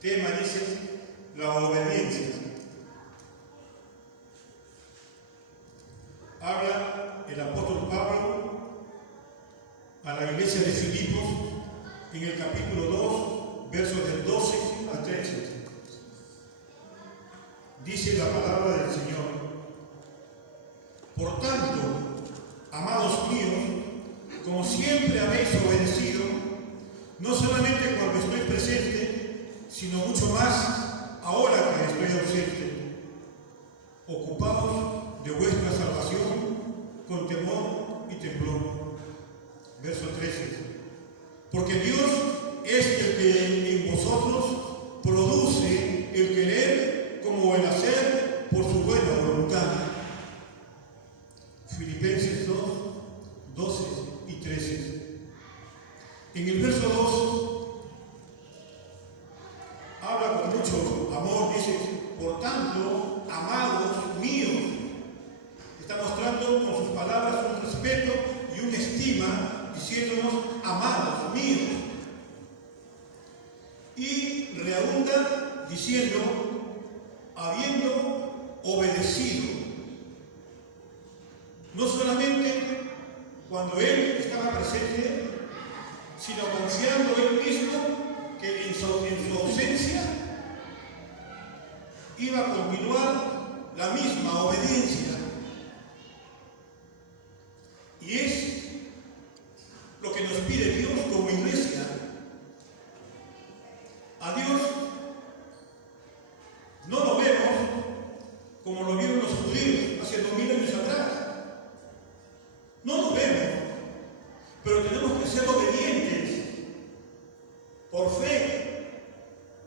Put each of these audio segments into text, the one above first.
tema dice la obediencia. Habla el apóstol Pablo a la iglesia de Filipos en el capítulo 2, versos del 12 al 13. Dice la palabra del Señor: por tanto, amados míos, como siempre habéis obedecido, no solamente cuando estoy presente, sino mucho más ahora que estoy ausente, ocupaos de vuestra salvación con temor y temblor. Verso 13. Porque Dios es el que en vosotros produce el querer como el hacer por su buena voluntad. Filipenses 2, 12 y 13. En el verso 2 habla con mucho amor, dice: por tanto, amados míos. Está mostrando con sus palabras un respeto y una estima, diciéndonos amados míos. Y reabunda diciendo: habiendo obedecido. No solamente cuando Él estaba presente, sino confiando Él mismo que en su ausencia iba a continuar la misma obediencia. Y es lo que nos pide Dios como iglesia. A Dios no lo vemos como lo vieron los judíos hace 2000 años atrás. No lo vemos, pero tenemos que ser obedientes por fe,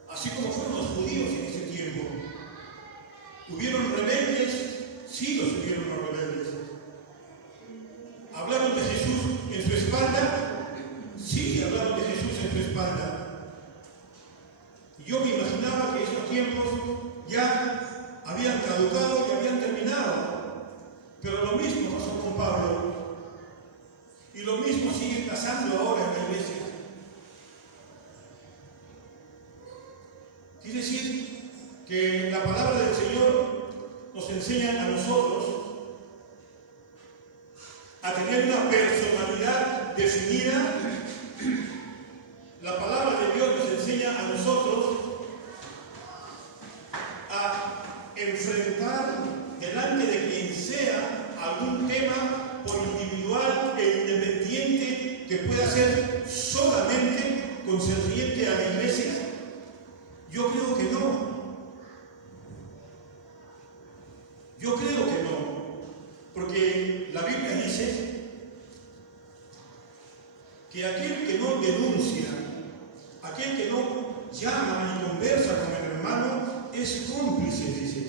así como fueron los judíos en ese tiempo. ¿Hubieron rebeldes? Sí, los hubieron los rebeldes. ¿Hablaron de Jesús en su espalda? Sí, hablaron de Jesús en su espalda. Y yo me imaginaba que esos tiempos ya habían caducado y habían terminado. Pero lo mismo pasó con Pablo. Y lo mismo sigue pasando ahora en la iglesia. Quiere decir que la palabra del Señor nos enseña a nosotros a tener una personalidad definida. La palabra de Dios nos enseña a nosotros a enfrentar delante de quien sea algún tema por individual e independiente que pueda ser solamente concerniente a la iglesia. Yo creo que no. Yo creo que no. Porque la Biblia dice que aquel que no denuncia, aquel que no llama ni conversa con el hermano, es cómplice, dice,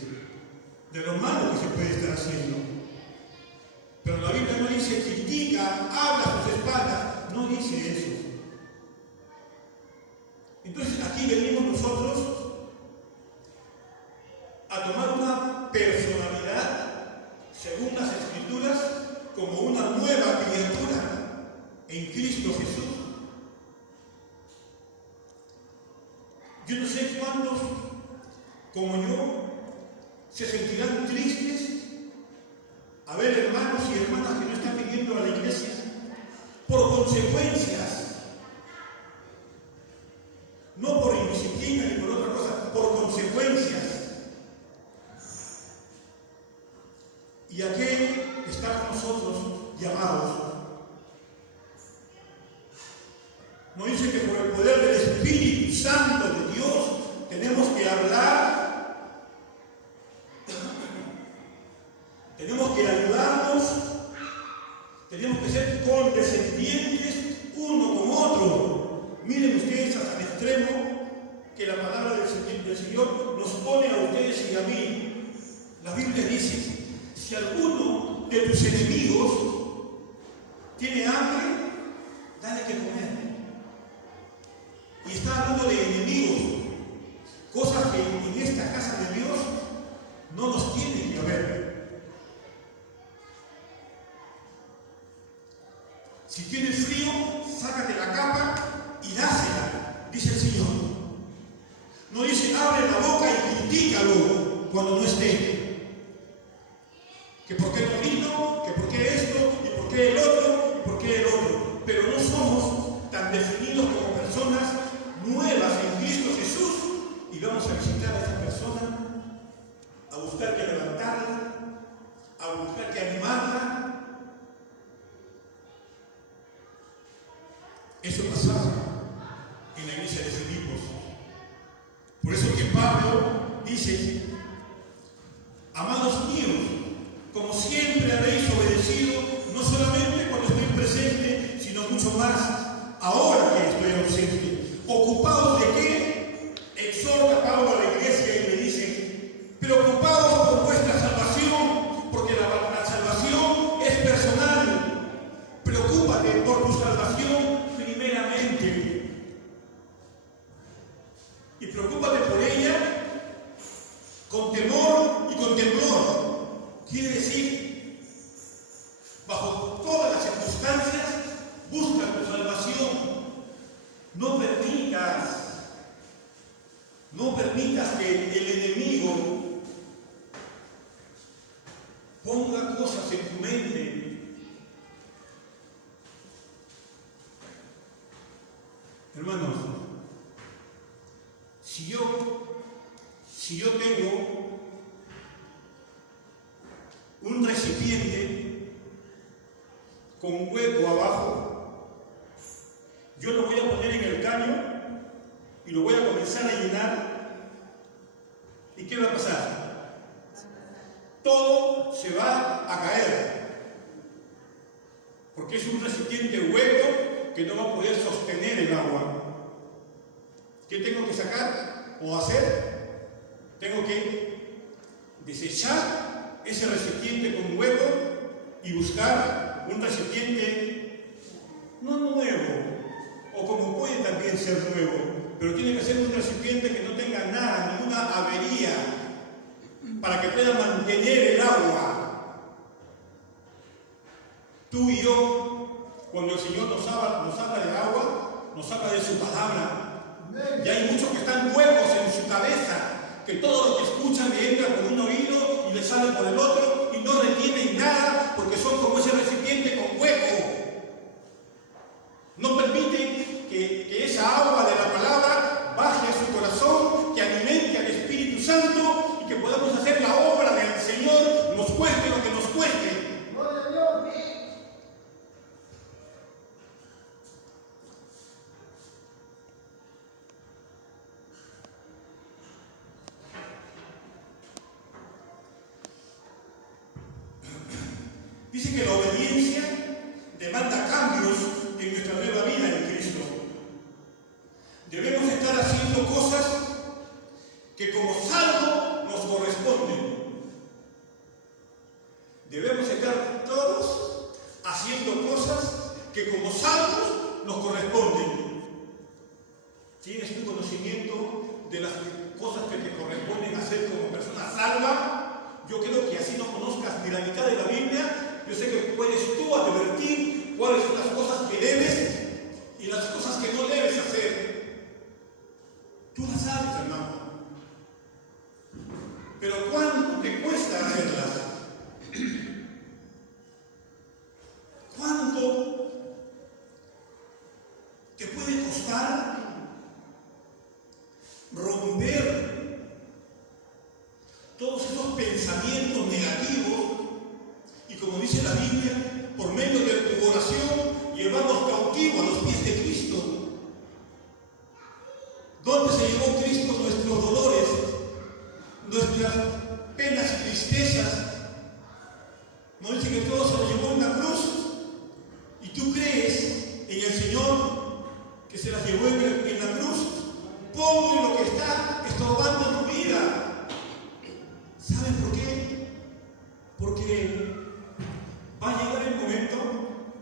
de lo malo que se puede estar haciendo. Pero la Biblia no dice critica, habla a sus espaldas, no dice eso. Entonces aquí venimos nosotros a tomar una personalidad, según las Escrituras, como una nueva criatura en Cristo Jesús. Yo no sé cuántos, como yo, se sentirán tristes a ver hermanos y hermanas que no están viniendo a la iglesia por consecuencias, no por indisciplina ni por otra cosa, por consecuencias. ¿Y a qué está con nosotros llamados? Nos dice que por el poder del Espíritu Santo de Dios tenemos que hablar, tenemos que ayudarnos, tenemos que ser condescendientes uno con otro. Miren ustedes hasta el extremo que la palabra del Señor nos pone a ustedes y a mí. La Biblia dice: si alguno de tus enemigos tiene hambre, dale que comer. Y está hablando de enemigos, cosas que en esta casa de Dios no nos tienen que haber. Si tienes frío, sácate la capa y dásela, dice el Señor. No abre la boca y critícalo cuando no esté. Que por qué no vino, que por qué esto, y por qué el otro, y por qué el otro. Pero no somos tan definidos como personas nuevas en Cristo Jesús y vamos a visitar a esa persona, a buscar que levantarla, a buscar que animarla. Eso pasaba en la iglesia de Filipos. Por eso que Pablo dice: amados míos, como siempre habéis obedecido, no solamente cuando estoy presente, sino mucho más ahora que estoy ausente. ¿Ocupados de qué? Exhorta Pablo a la iglesia y le dice: preocupados por vuestra salvación, porque la salvación es personal. Preocúpate por tu salvación primeramente. Y preocúpate por ella con temor y con temblor. Quiere decir, bajo todas las circunstancias, busca tu salvación. No permitas que el enemigo ponga cosas en tu mente. Hermanos, si yo tengo un recipiente con hueco abajo, yo lo voy a poner en el caño y lo voy a comenzar a llenar. ¿Y qué va a pasar? Todo se va a caer, porque es un recipiente hueco que no va a poder sostener el agua. ¿Qué tengo que sacar o hacer? Tengo que desechar ese recipiente con hueco y buscar un recipiente no nuevo, o como puede también ser nuevo, pero tiene que ser un recipiente que no tenga nada, ninguna avería, para que pueda mantener el agua. Tú y yo, cuando el Señor nos habla del agua, nos habla de su palabra. Y hay muchos que están huecos en su cabeza, que todo lo que escuchan le entra por un oído y le sale por el otro y no retienen nada porque son como ese recipiente con hueco. No permiten que esa agua de la palabra baje a su corazón, que alimente al Espíritu Santo y que podamos hacer la obra del Señor, nos cueste lo que nos cueste. Dice que la obediencia demanda cambios en nuestra nueva vida en Cristo. Debemos estar haciendo cosas que como salvo nos corresponden. Debemos estar todos haciendo cosas que como salvos nos corresponden. ¿Tienes tu conocimiento de las cosas que te corresponden hacer como persona salva? Yo creo que así no conozcas ni la mitad de la Biblia. Yo sé que puedes tú advertir cuáles son las cosas que debes y las cosas que no debes hacer. Tú las sabes, hermano. Pero ¿cuánto te cuesta hacerlas? ¿Cuánto te puede costar romper todos esos pensamientos negativos? Y como dice la Biblia, por medio de tu oración, llevarnos cautivos a los pies de Cristo. ¿Dónde se llevó Cristo nuestros dolores, nuestras penas y tristezas? ¿No dice que todo se lo llevó en la cruz? ¿Y tú crees en el Señor que se las llevó en la cruz? Ponle lo que está estorbando en tu vida. ¿Saben por qué? Porque va a llegar el momento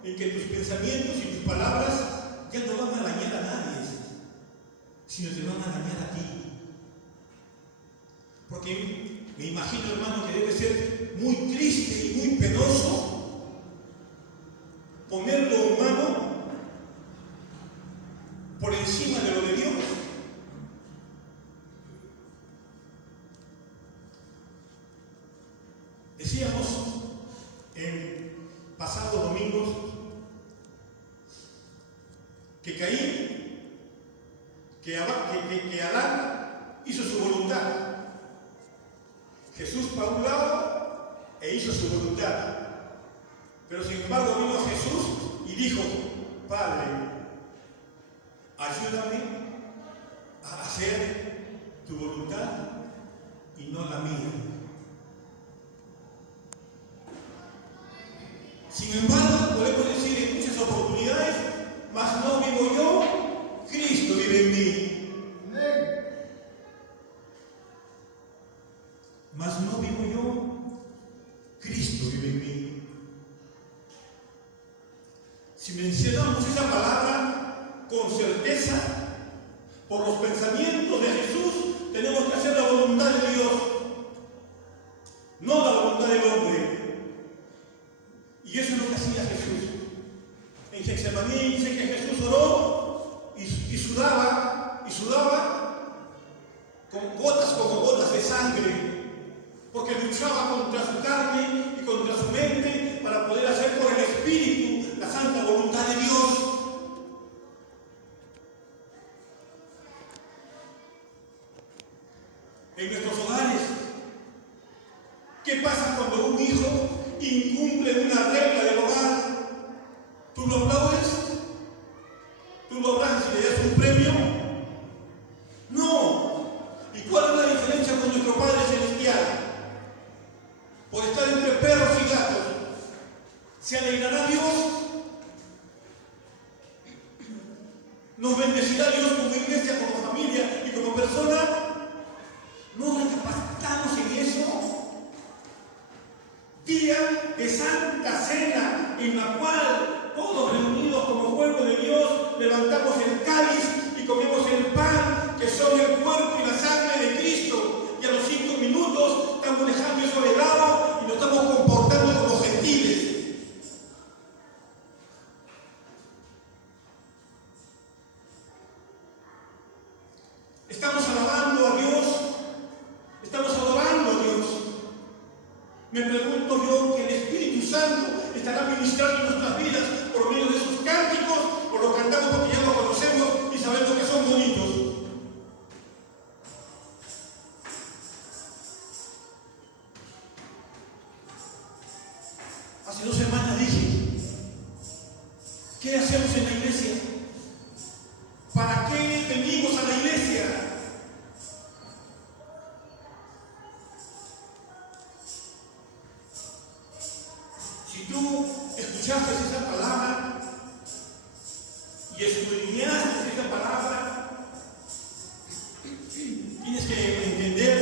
en que tus pensamientos y tus palabras ya no van a dañar a nadie, sino te van a dañar a ti. Porque me imagino, hermano, que debe ser muy triste y muy penoso poner lo humano por encima de lo de Dios. que Adán hizo su voluntad. Jesús para un lado e hizo su voluntad. Pero sin embargo vino Jesús y dijo: Padre, ayúdame a hacer tu voluntad y no la mía. Sin embargo, podemos decir en muchas oportunidades: mas no vivo yo, Cristo vive en mí. Mas no vivo yo, Cristo vive en mí. Si mencionamos esa palabra con certeza, por los pensamientos de Jesús, tenemos que hacer la voluntad de Dios, no la voluntad del hombre. Y eso es lo que hacía Jesús. En Getsemaní dice que Jesús oró y sudaba con gotas de sangre, porque luchaba contra su carne y contra su mente para poder hacer por el Espíritu la santa voluntad de Dios. En nuestros hogares, ¿qué pasa cuando un hijo incumple una regla del hogar? ¿Tú lo aplaudes? ¿Tú lo abrazas y le das un premio? No. ¿Y cuál es la diferencia con nuestro Padre Celestial? Por estar entre perros y gatos, ¿se alegrará Dios? ¿Nos bendecirá Dios como iglesia, como familia y como persona? ¿No recapacitamos en eso? Día de Santa Cena, en la cual todos reunidos como pueblo de Dios levantamos el cáliz y comemos el pan, que son el cuerpo y la sangre de Cristo. Y a los 5 minutos estamos dejando eso de lado y nos estamos comportando como gentiles. Estamos alabando a Dios, estamos adorando a Dios. Me pregunto yo que el Espíritu Santo estará ministrando en nuestras vidas por medio de sus cánticos, o los cantamos porque ya los conocemos y sabemos que son bonitos. Hace 2 semanas dije: ¿qué hacemos en la iglesia? ¿Para qué venimos a la iglesia? Si tú escuchaste esa palabra y escudriñaste esa palabra, tienes que entender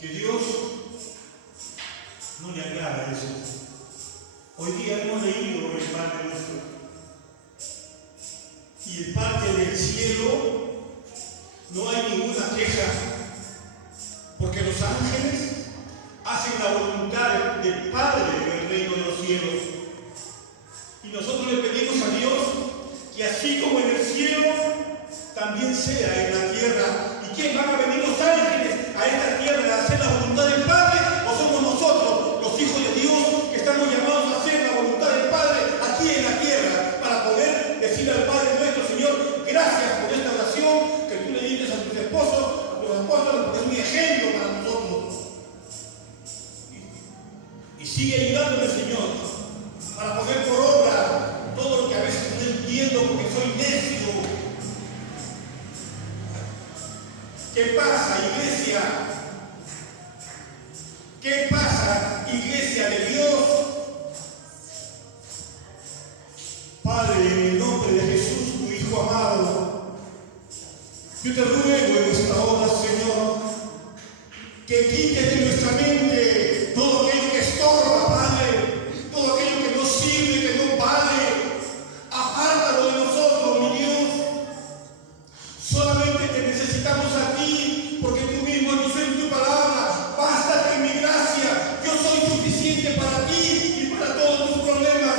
que Dios no le agrada eso. Hoy día hemos leído el Padre Nuestro, y en parte del cielo no hay ninguna queja, porque los ángeles hacen la voluntad del Padre en el reino de los cielos. Y nosotros le pedimos a Dios que así como en el cielo, también sea en la tierra. ¿Y quién van a venir los ángeles a esta tierra a hacer la voluntad del Padre? ¿O somos nosotros, los hijos de Dios, que estamos llamados a hacer la voluntad del Padre aquí en la tierra, para poder decirle al Padre nuestro: Señor, gracias por esta oración que tú le dices a tus esposos, a tus apóstoles, porque es un ejemplo para nosotros? Y sigue ayudándome, Señor, para poner por obra todo lo que a veces no entiendo porque soy necio. ¿Qué pasa, iglesia? ¿Qué pasa, iglesia de Dios? Padre, en el nombre de Jesús, tu Hijo amado, yo te ruego en esta hora, Señor, que quites de nuestra mente todo aquello que estorba, Padre, todo aquello que no sirve, que no vale. Apártalo de nosotros, mi Dios. Solamente te necesitamos a ti, porque tú mismo has dicho en tu palabra: basta que mi gracia, yo soy suficiente para ti y para todos tus problemas.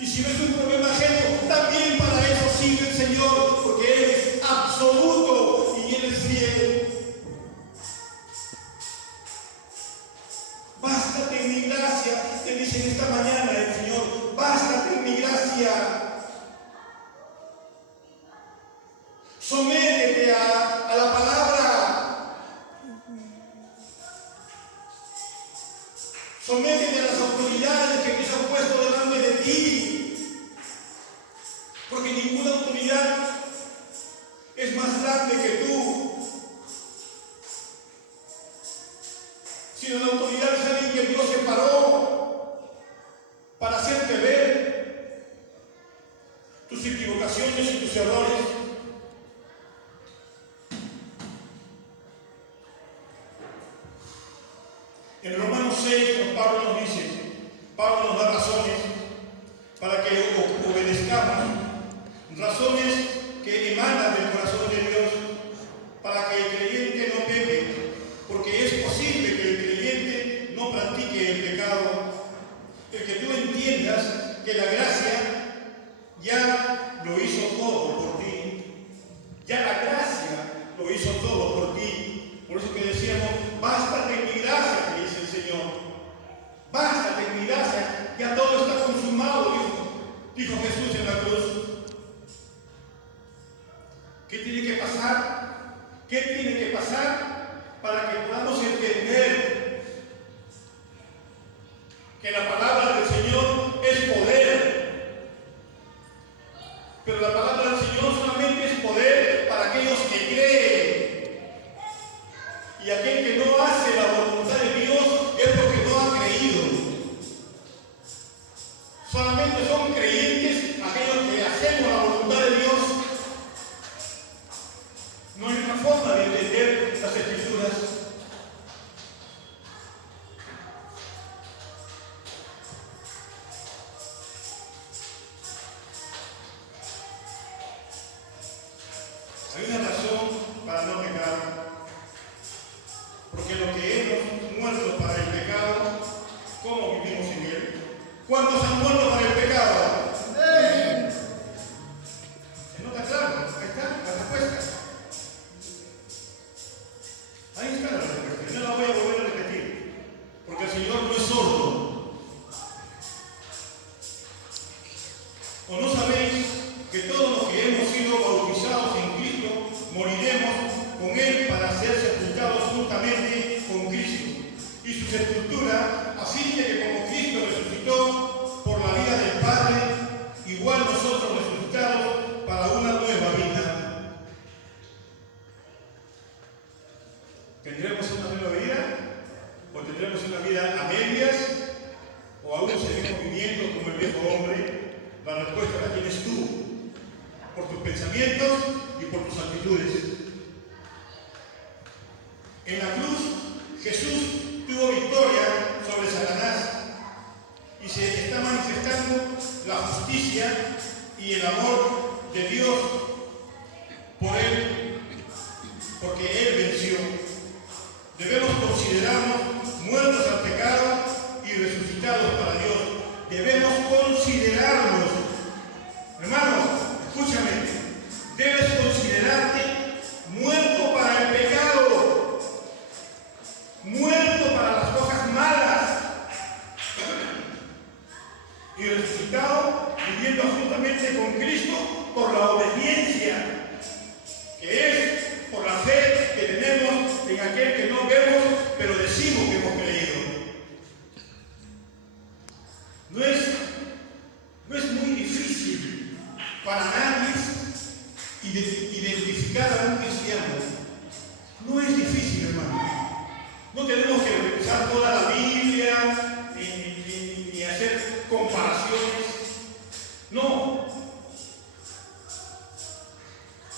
Y si no es un problema ajeno, también para eso sirve el Señor, porque Él es absoluto y Él es fiel. gracia. Sométete a la palabra. Sométete a las autoridades que Dios ha puesto delante de ti. Porque ninguna autoridad es más grande que tú. Sino la autoridad es alguien que Dios separó para hacerte ver tus equivocaciones y tus errores. En Romanos 6, Pablo nos dice, Pablo nos da razones para que obedezcamos, razones que emanan del corazón de Dios, para que el creyente no peque, porque es posible que el creyente no practique el pecado. El que tú entiendas que la gracia ya lo hizo todo por ti, ya la gracia lo hizo todo por ti. Por eso que decíamos, bástate en mi gracia, que dice el Señor. Bástate en mi gracia, ya todo está consumado, dijo Jesús en la cruz. ¿Qué tiene que pasar? ¿Qué tiene que pasar para que podamos entender que la palabra del Señor es poder? Pero la palabra del Señor solamente es poder para aquellos que creen. Y aquel que no hace la voluntad de Dios es porque no ha creído. Solamente son creyentes aquellos que hacemos la voluntad de Dios. No hay una forma de entender las Escrituras. Hay una razón para no pecar. Porque lo que hemos muerto para el pecado, ¿cómo vivimos en él? ¿Cuántos han muerto para el pecado? ¡Amén! ¿Se nota claro? Ahí está la respuesta. Ahí está la respuesta. No la voy a volver a repetir, porque el Señor no es sordo. ¿O no sabéis que todos los que hemos sido bautizados en Cristo moriremos con Él para ser sepultados juntamente con Cristo? Y su sepultura, a fin de que como Cristo resucitó por la vida del Padre, igual nosotros resucitados para una nueva vida. ¿Tendremos una nueva vida? ¿O tendremos una vida a medias? ¿O aún seguimos viviendo como el viejo hombre? La respuesta la tienes tú, por tus pensamientos y por tus actitudes. En la cruz, Jesús tuvo victoria sobre Satanás y se está manifestando la justicia y el amor de Dios por Él, porque Él venció. Debemos considerarnos muertos al pecado y resucitados para Dios. Debemos considerarnos. Hermano, escúchame, debes considerarte muerto para el pecado, muerto para las cosas malas y resucitado viviendo juntamente con Cristo por la obediencia, que es por la fe que tenemos en aquel que no vemos, pero decimos que hemos creído. No es muy difícil para nadie identificar a un cristiano. No es difícil, hermano. No tenemos que revisar toda la Biblia ni hacer comparaciones. No.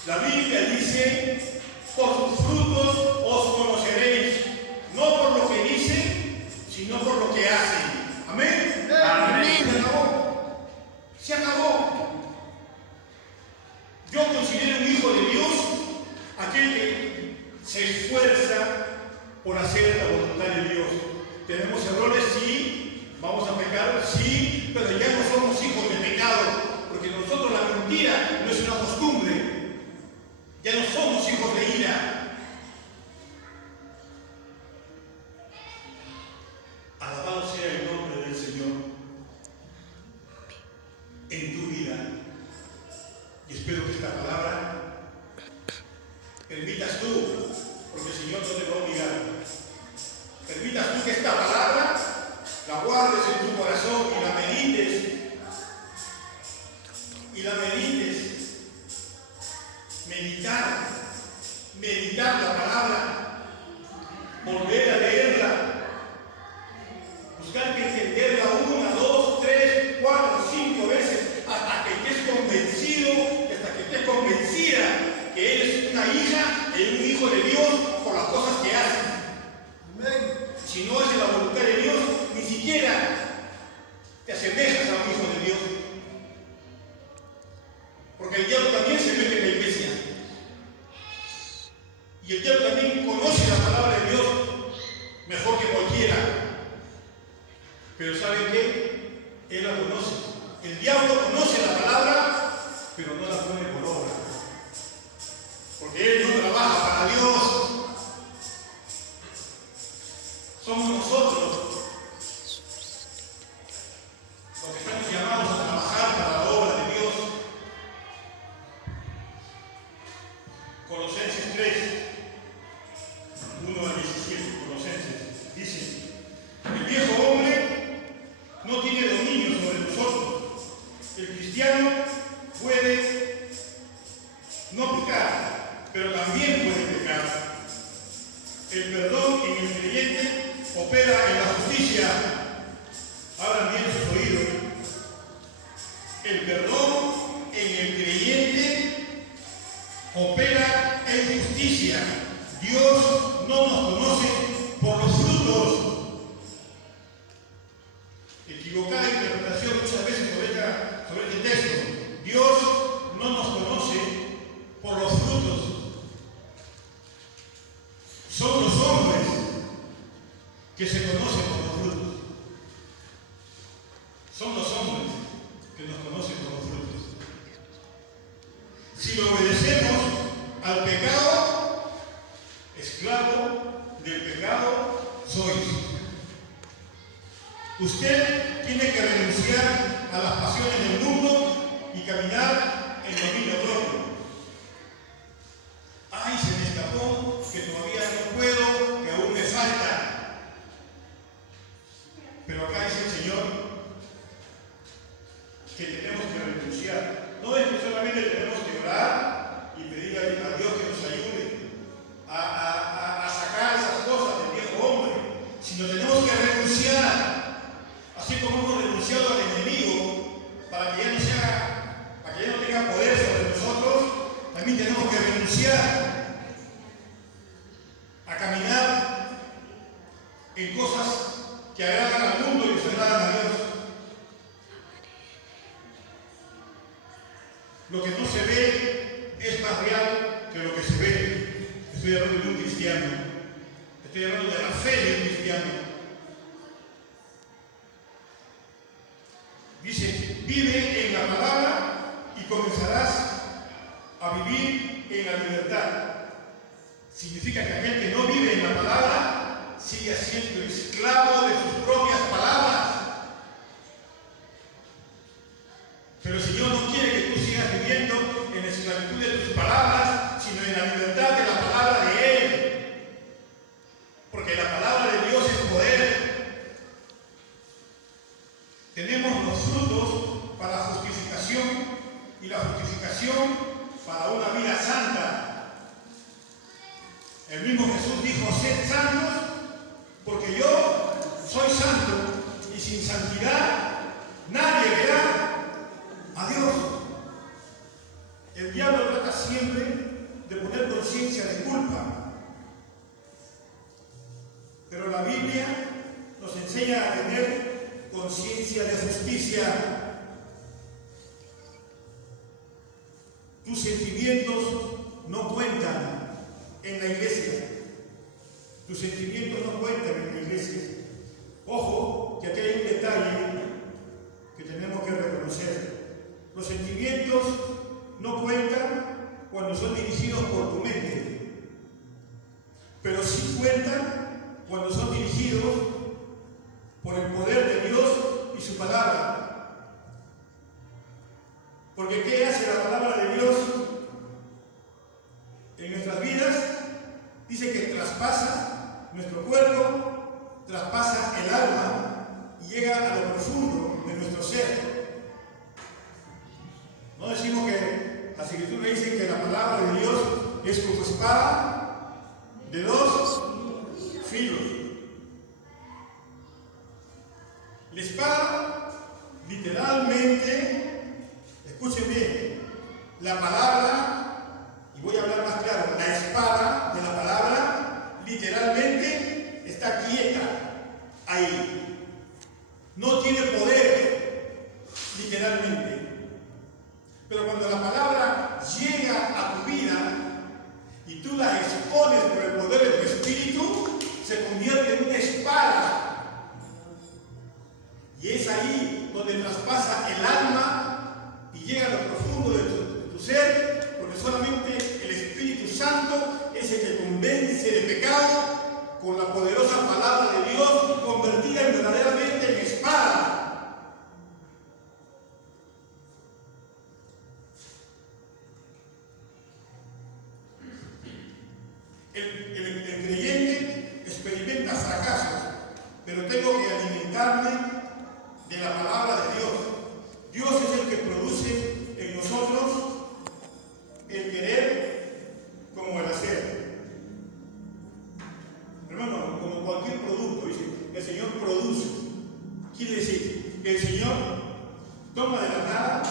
La Biblia dice, por sus frutos os conoceréis, no por lo que dicen, sino por lo que hacen. Amén. Amén. Se acabó. Se acabó. Yo considero un hijo de Dios aquel que se esfuerza por hacer la voluntad de Dios. Tenemos errores, sí. Vamos a pecar, sí. Pero ya no somos hijos de pecado, porque nosotros la mentira no es una costumbre. Ya no somos hijos El perdón en el creyente opera en justicia. Dios no nos conoce por los frutos. Equivocada interpretación muchas veces sobre este texto. Dios no nos conoce por los frutos. Son los hombres que se conocen por los frutos. Son los hombres que nos conocen por los frutos. Si obedecemos al pecado, esclavo del pecado sois. Usted tiene que renunciar a las pasiones del mundo y caminar en dominio propio. Ay, se me escapó, que todavía no puedo, que aún me falta. Pero acá dice el Señor que tenemos que renunciar. No es que solamente tenemos que orar y pedir a Dios que nos ayude a sacar esas cosas del viejo hombre, sino tenemos que renunciar. Así como hemos renunciado al enemigo para que ya no tenga poder sobre nosotros, también tenemos que renunciar a caminar en cosas que agradan al mundo y desagradan a Dios. Lo que no se ve es más real que lo que se ve. Estoy hablando de un cristiano. Estoy hablando de la fe de un cristiano. Dice, vive en la palabra y comenzarás a vivir en la libertad. Significa que aquel que no vive en la palabra sigue siendo esclavo de sus propias palabras. Pero el Señor no quiere que tú sigas viviendo en la esclavitud de tus palabras, sino en la libertad de la palabra de Él. Porque la palabra de Dios es poder. Tenemos los frutos para justificación y la justificación para una vida santa. El mismo Jesús dijo, sed santos, porque yo soy santo, y sin santidad nadie verá a Dios. El diablo trata siempre de poner conciencia de culpa, pero la Biblia nos enseña a tener conciencia de justicia. Tus sentimientos no cuentan en la iglesia. Tus sentimientos no cuentan en la iglesia. Ojo, que aquí hay un detalle que tenemos que reconocer. Los sentimientos no cuentan cuando son dirigidos por tu mente, pero sí cuentan cuando son dirigidos por el poder de Dios y su palabra. Porque ¿qué hace la palabra de Dios en nuestras vidas? Dice que traspasa nuestro cuerpo, traspasa el alma y llega a lo profundo de nuestro ser. No decimos que las Escrituras dicen que la palabra de Dios es como espada de dos filos. La espada, literalmente, escuchen bien, la palabra, y voy a hablar más claro, la espada de la palabra, literalmente, está quieta ahí. No tiene poder, literalmente. Pero cuando la palabra llega a tu vida y tú la expones por el poder de tu espíritu, se convierte en una espada. Y es ahí donde traspasa el alma y llega a lo profundo de tu ser, porque solamente el Espíritu Santo es el que convence de pecado con la poderosa palabra de Dios convertida verdaderamente en espada. El creyente experimenta fracasos, pero tengo que alimentarme de la palabra de Dios. Dios es el que produce en nosotros el querer como el hacer. Hermano, como cualquier producto, dice, el Señor produce. Quiere decir que el Señor toma de la nada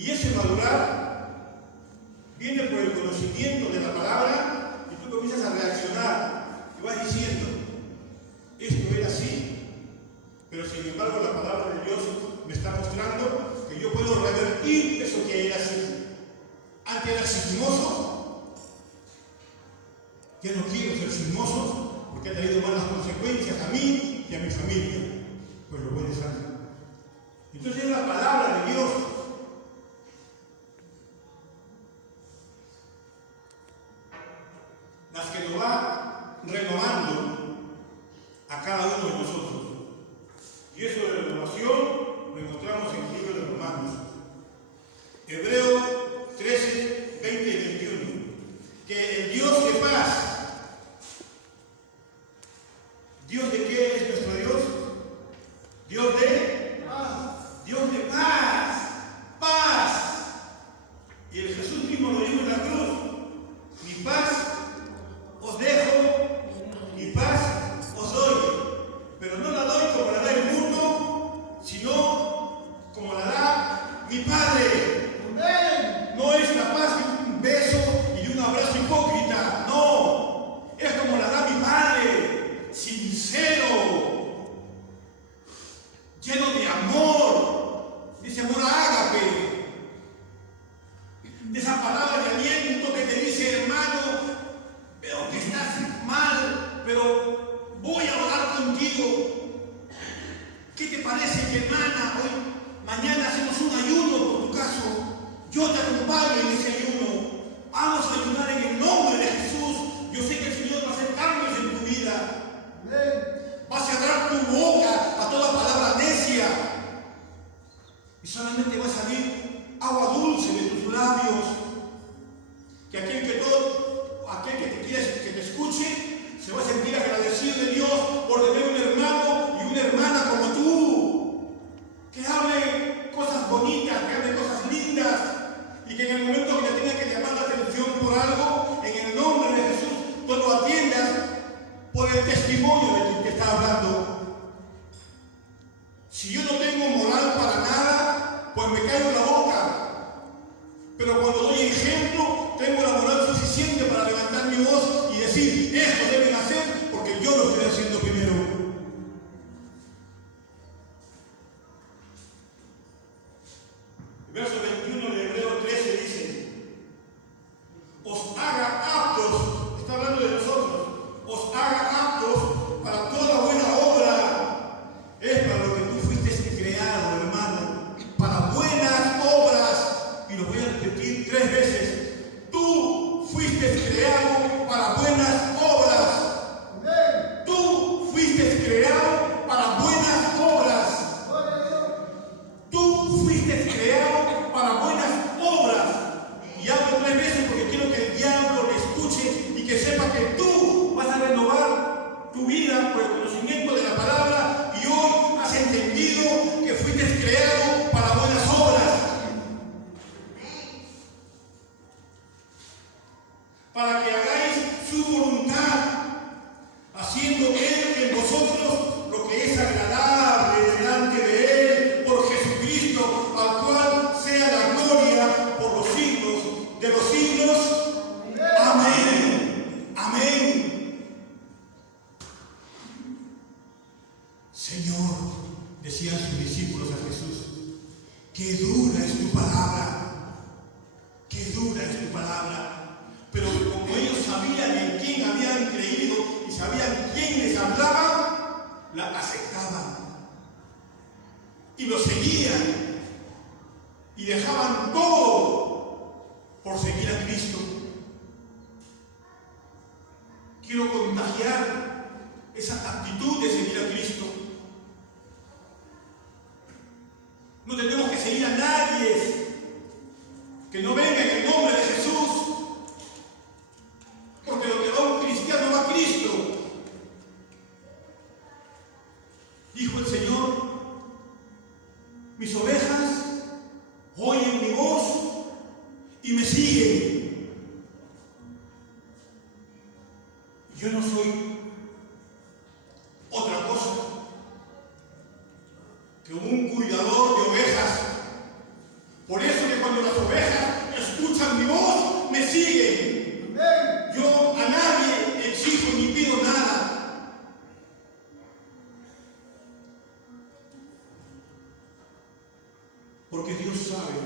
Y ese madurar viene por el conocimiento de la palabra y tú comienzas a reaccionar y vas diciendo, esto era así, pero sin embargo la palabra de Dios me está mostrando que yo puedo revertir eso que era así. Antes era chismoso, ya no quiero ser chismoso porque ha traído malas consecuencias a mí y a mi familia. Pues lo puedes hacer. Entonces es la palabra de Dios las que nos va renovando a cada uno de nosotros. Y eso de renovación lo encontramos en el libro de Romanos. Hebreos 13, 20 y 21. Que el Dios de paz, ¿Dios de qué es nuestro Dios? Dios de paz. Dios de paz. Paz. Y el Jesús mismo lo dijo en la cruz. Mi paz os dejo, mi paz os doy. Pero no la doy como la da el mundo, sino como la da mi Padre. No es la paz de un beso y de un abrazo hipócrita. No. Es como la da mi Padre. Sincero. Lleno de amor. Dice amor ágape. De esa palabra de aliento que te dice, hermano, veo que estás mal, pero voy a orar contigo. ¿Qué te parece, mi hermana? Mañana hacemos un ayuno por tu caso. Yo te acompaño en ese ayuno. Vamos a ayunar en el nombre de Jesús. Yo sé que el Señor va a hacer cambios en tu vida. Va a cerrar tu boca a toda palabra necia. Y solamente va a salir agua dulce de tus labios. Que aquel que te quiera que te escuche se va a sentir agradecido de Dios por tener un hermano y una hermana como tú. Que hable cosas bonitas, que hable cosas lindas. Y que en el momento que te tenga que llamar la atención por algo, en el nombre de Jesús, tú lo atiendas por el testimonio de quien te está hablando. Si yo no tengo moral para nada, pues me callo la boca. Pero cuando doy ejemplo, tengo la moral suficiente para levantar mi voz y decir, esto deben hacer porque yo lo estoy haciendo primero. El verso 21 de Hebreos 13 dice, os haga aptos, está hablando de nosotros, os haga aptos para toda buena obra. Es para lo que tú fuiste creado, hermano, para buenas obras. Y lo voy a repetir 3 veces. Tú fuiste creado para buenas obras. Tú fuiste creado para buenas obras. Tú fuiste creado para buenas obras. Y hablo 3 veces porque quiero que el diablo le escuche y que sepa que tú vas a renovar tu vida por el conocimiento de la palabra y hoy has entendido que fuiste creado para buenas obras. Para que hagáis su voluntad, haciendo Él en vosotros lo que es agradable delante de Él por Jesucristo, al cual sea la gloria por los siglos de los siglos. Amén. Amén. Señor, decían sus discípulos a Jesús, qué dura es tu palabra, qué dura es tu palabra. Pero como ellos sabían en quién habían creído y sabían quién les hablaba, la aceptaban. Y lo seguían. Y dejaban todo por seguir a Cristo. Quiero contagiar esa actitud de seguir a Cristo. No tenemos que seguir a nadie que no venga en el nombre de Jesús. Porque lo que va un cristiano va a Cristo. Dijo el Señor, mis ovejas oyen mi voz y me siguen. Yo no soy otra cosa que un cuidador de ovejas. Por eso le cuando las ovejas escuchan mi voz, me siguen. Yo a nadie exijo ni pido nada. Porque Dios sabe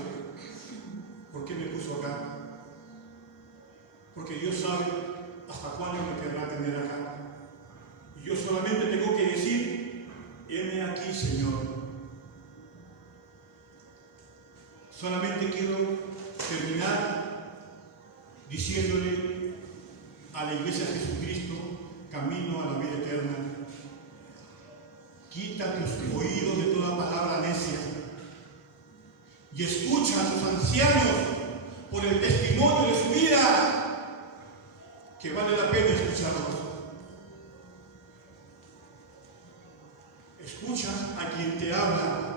por qué me puso acá. Porque Dios sabe hasta cuándo me querrá tener acá. Y yo solamente tengo que decir, heme aquí, Señor. Solamente quiero terminar diciéndole a la Iglesia de Jesucristo, camino a la vida eterna: quita tus oídos de toda palabra necia y escucha a tus ancianos por el testimonio de su vida, que vale la pena escucharlos. Escucha a quien te habla.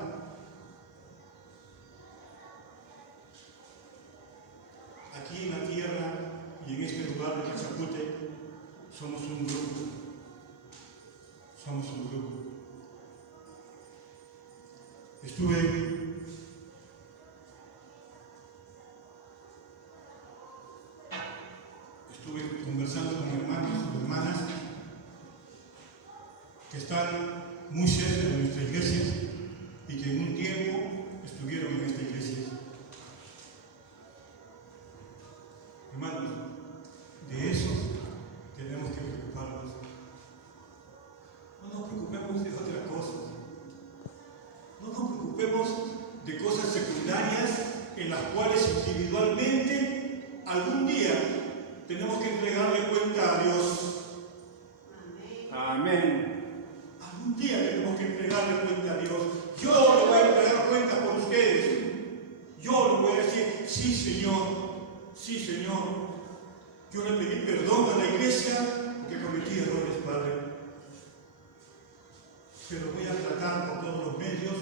Aquí en la tierra y en este lugar de Pachacute somos un grupo. Somos un grupo. Estuve conversando con hermanos y hermanas que están muy cerca de nuestra iglesia y que en un tiempo estuvieron en esta iglesia. Hermanos, de eso tenemos que preocuparnos. No nos preocupemos de otra cosa. No nos preocupemos de cosas secundarias en las cuales individualmente algún día tenemos que entregarle cuenta a Dios. Amén. Algún día tenemos que entregarle cuenta a Dios. Yo le voy a entregar cuenta por ustedes. Yo le voy a decir, sí, Señor. Sí, Señor, yo le pedí perdón a la iglesia porque cometí errores, Padre. Pero voy a tratar por todos los medios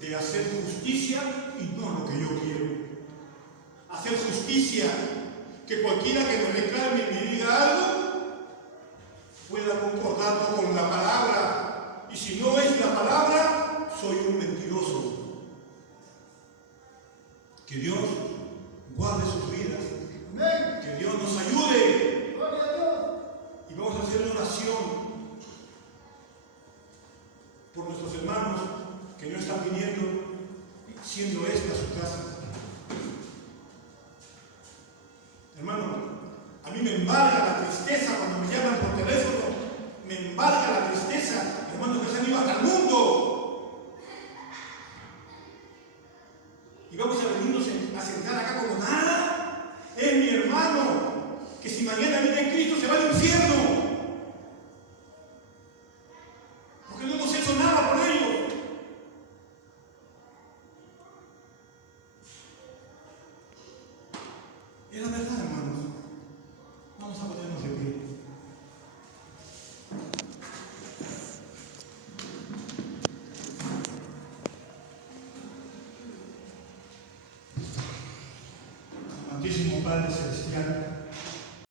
de hacer justicia y no lo que yo quiero. Hacer justicia, que cualquiera que me reclame y me diga algo pueda concordarlo con la palabra. Y si no es la palabra, soy un mentiroso. Que Dios guarde sus vidas. Que Dios nos ayude. Y vamos a hacer una oración por nuestros hermanos que no están viniendo, siendo esta su casa. Hermano, a mí me embarga la tristeza cuando me llaman por teléfono. Me embarga la tristeza, hermanos que se han ido hasta el mundo. Y vamos a venirnos a sentar acá como nada. Es mi hermano, que si mañana viene Cristo se va al infierno. Porque no hemos hecho nada por ellos. Es la verdad, hermanos. Vamos a ponernos de pie. Santísimo Padre Celestial,